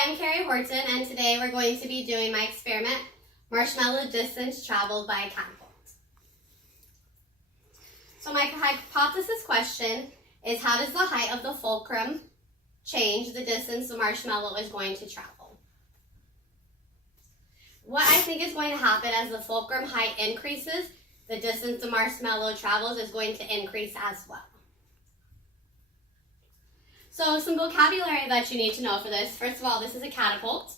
Hi, I'm Carrie Horton, and today we're going to be doing my experiment, Marshmallow Distance Traveled by Catapult. So my hypothesis question is, how does the height of the fulcrum change the distance the marshmallow is going to travel? What I think is going to happen as the fulcrum height increases, the distance the marshmallow travels is going to increase as well. So some vocabulary that you need to know for this. First of all, this is a catapult,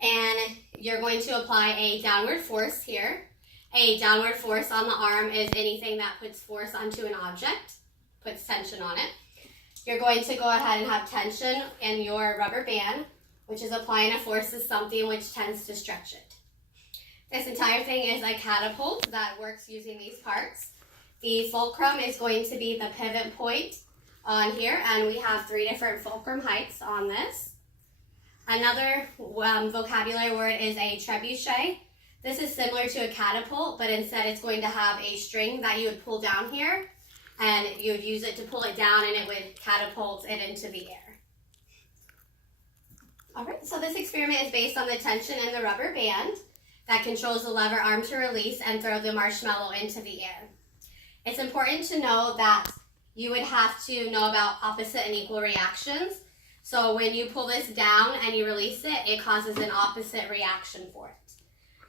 and you're going to apply a downward force here. A downward force on the arm is anything that puts force onto an object, puts tension on it. You're going to go ahead and have tension in your rubber band, which is applying a force to something which tends to stretch it. This entire thing is a catapult that works using these parts. The fulcrum is going to be the pivot point on here, and we have 3 different fulcrum heights on this. Another vocabulary word is a trebuchet. This is similar to a catapult, but instead it's going to have a string that you would pull down here, and you would use it to pull it down, and it would catapult it into the air. Alright, so this experiment is based on the tension in the rubber band that controls the lever arm to release and throw the marshmallow into the air. It's important to know that you would have to know about opposite and equal reactions. So when you pull this down and you release it, it causes an opposite reaction for it.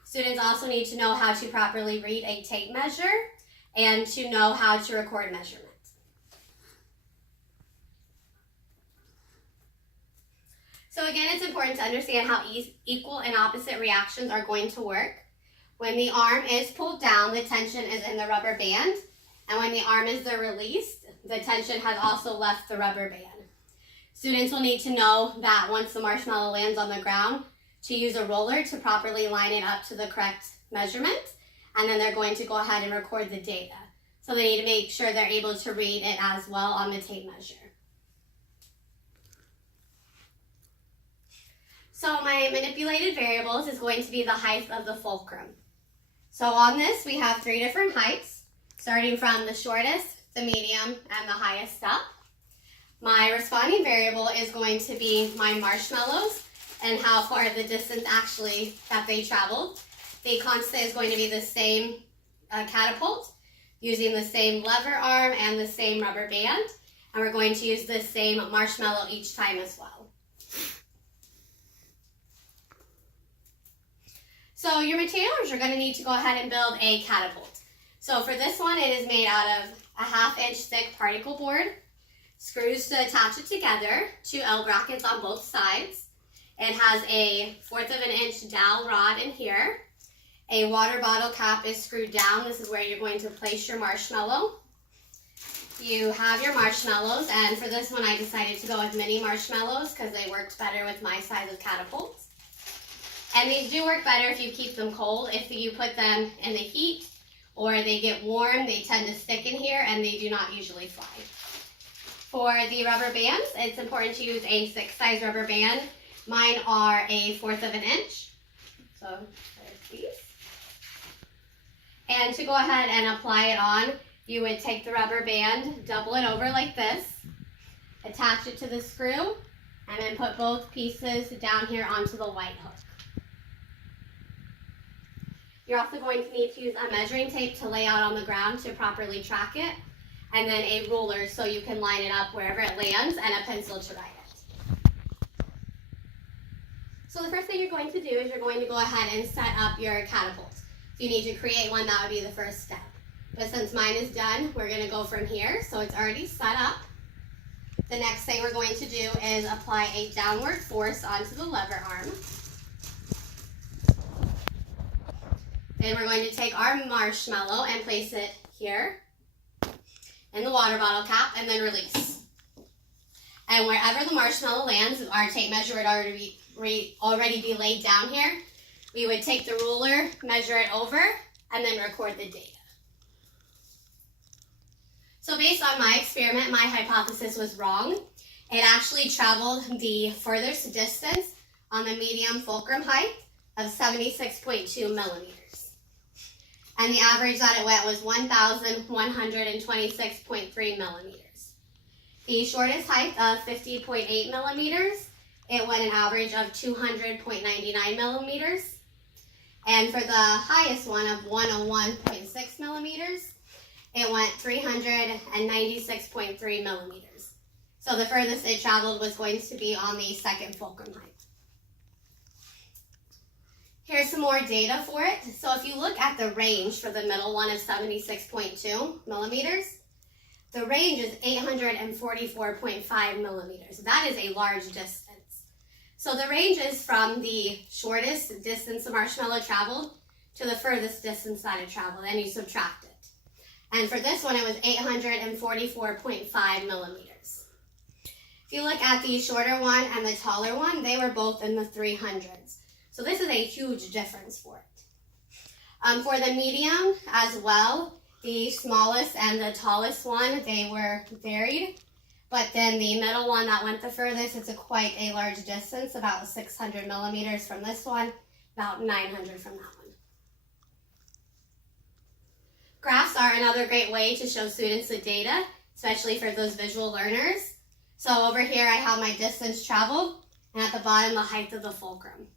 Students also need to know how to properly read a tape measure and to know how to record measurement. So again, it's important to understand how equal and opposite reactions are going to work. When the arm is pulled down, the tension is in the rubber band, and when the arm is released, the tension has also left the rubber band. Students will need to know that once the marshmallow lands on the ground, to use a roller to properly line it up to the correct measurement, and then they're going to go ahead and record the data. So they need to make sure they're able to read it as well on the tape measure. So my manipulated variables is going to be the height of the fulcrum. So on this, we have 3 different heights, starting from the shortest, the medium, and the highest up. My responding variable is going to be my marshmallows and how far the distance actually that they traveled. The constant is going to be the same catapult, using the same lever arm and the same rubber band, and we're going to use the same marshmallow each time as well. So your materials, you're going to need to go ahead and build a catapult. So for this one, it is made out of a 1/2 inch thick particle board, screws to attach it together, 2 L brackets on both sides. It has a 1/4 inch dowel rod in here. A water bottle cap is screwed down. This is where you're going to place your marshmallow. You have your marshmallows, and for this one I decided to go with mini marshmallows because they worked better with my size of catapults. And these do work better if you keep them cold. If you put them in the heat or they get warm, they tend to stick in here and they do not usually fly. For the rubber bands, it's important to use a 6 size rubber band. Mine are a 1/4 inch. So there's these. And to go ahead and apply it on, you would take the rubber band, double it over like this, attach it to the screw, and then put both pieces down here onto the white hook. You're also going to need to use a measuring tape to lay out on the ground to properly track it, and then a ruler so you can line it up wherever it lands, and a pencil to write it. So the first thing you're going to do is you're going to go ahead and set up your catapult. If you need to create one, that would be the first step. But since mine is done, we're going to go from here, so it's already set up. The next thing we're going to do is apply a downward force onto the lever arm. Then we're going to take our marshmallow and place it here in the water bottle cap, and then release. And wherever the marshmallow lands, our tape measure would already be laid down here. We would take the ruler, measure it over, and then record the data. So based on my experiment, my hypothesis was wrong. It actually traveled the furthest distance on the medium fulcrum height of 76.2 millimeters. And the average that it went was 1,126.3 millimeters. The shortest height of 50.8 millimeters it went an average of 200.99 millimeters. And for the highest one of 101.6 millimeters, it went 396.3 millimeters. So the furthest it traveled was going to be on the second fulcrum height. Here's some more data for it. So if you look at the range for the middle one of 76.2 millimeters, the range is 844.5 millimeters. That is a large distance. So the range is from the shortest distance the marshmallow traveled to the furthest distance that it traveled, and you subtract it. And for this one, it was 844.5 millimeters. If you look at the shorter one and the taller one, they were both in the 300s. So this is a huge difference for it. For the medium as well, the smallest and the tallest one, they were varied. But then the middle one that went the furthest, it's quite a large distance, about 600 millimeters from this one, about 900 from that one. Graphs are another great way to show students the data, especially for those visual learners. So over here I have my distance traveled, and at the bottom the height of the fulcrum.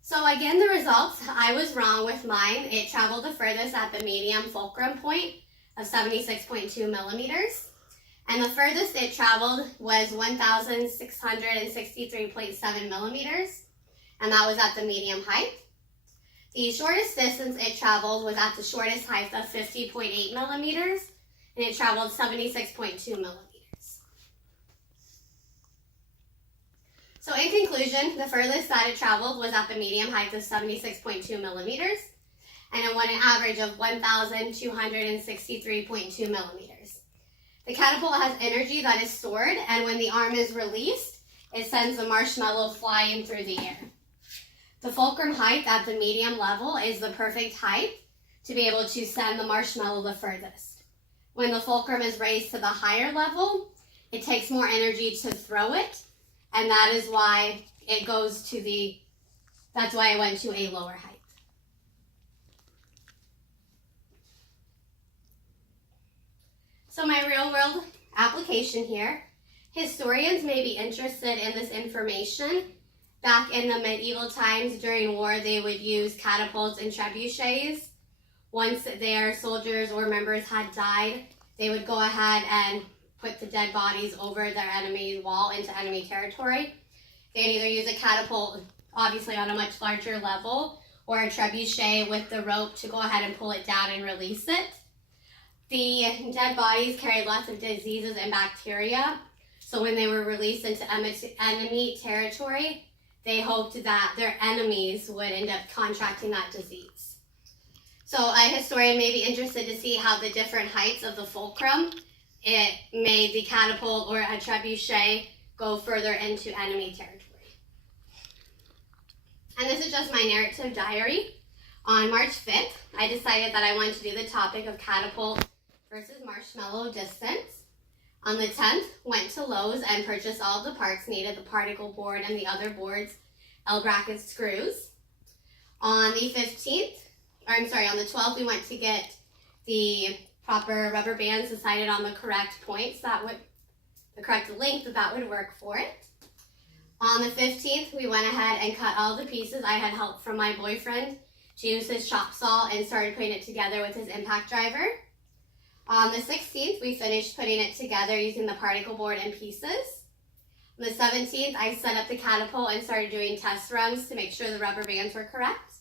So again, the results, I was wrong with mine. It traveled the furthest at the medium fulcrum point of 76.2 millimeters. And the furthest it traveled was 1,663.7 millimeters. And that was at the medium height. The shortest distance it traveled was at the shortest height of 50.8 millimeters. And it traveled 76.2 millimeters. So in conclusion, the furthest that it traveled was at the medium height of 76.2 millimeters, and it went an average of 1,263.2 millimeters. The catapult has energy that is stored, and when the arm is released, it sends the marshmallow flying through the air. The fulcrum height at the medium level is the perfect height to be able to send the marshmallow the furthest. When the fulcrum is raised to the higher level, it takes more energy to throw it, and that is why it goes to that's why it went to a lower height. So my real world application here, historians may be interested in this information. Back in the medieval times during war, they would use catapults and trebuchets. Once their soldiers or members had died, they would go ahead and put the dead bodies over their enemy wall into enemy territory. They'd either use a catapult, obviously on a much larger level, or a trebuchet with the rope to go ahead and pull it down and release it. The dead bodies carried lots of diseases and bacteria, so when they were released into enemy territory, they hoped that their enemies would end up contracting that disease. So a historian may be interested to see how the different heights of the fulcrum, it made the catapult or a trebuchet go further into enemy territory. And this is just my narrative diary. On March 5th, I decided that I wanted to do the topic of catapult versus marshmallow distance. On the 10th, went to Lowe's and purchased all of the parts needed, the particle board and the other boards, L-bracket screws. On the 12th, we went to get the proper rubber bands, decided on the correct points, the correct length that would work for it. On the 15th, we went ahead and cut all the pieces. I had help from my boyfriend to use his chop saw and started putting it together with his impact driver. On the 16th, we finished putting it together using the particle board and pieces. On the 17th, I set up the catapult and started doing test runs to make sure the rubber bands were correct.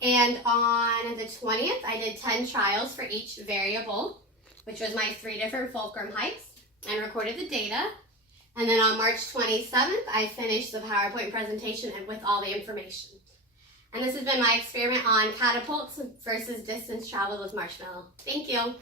And on the 20th, I did 10 trials for each variable, which was my 3 different fulcrum heights, and recorded the data. And then on March 27th, I finished the PowerPoint presentation with all the information. And this has been my experiment on catapults versus distance traveled with marshmallow. Thank you.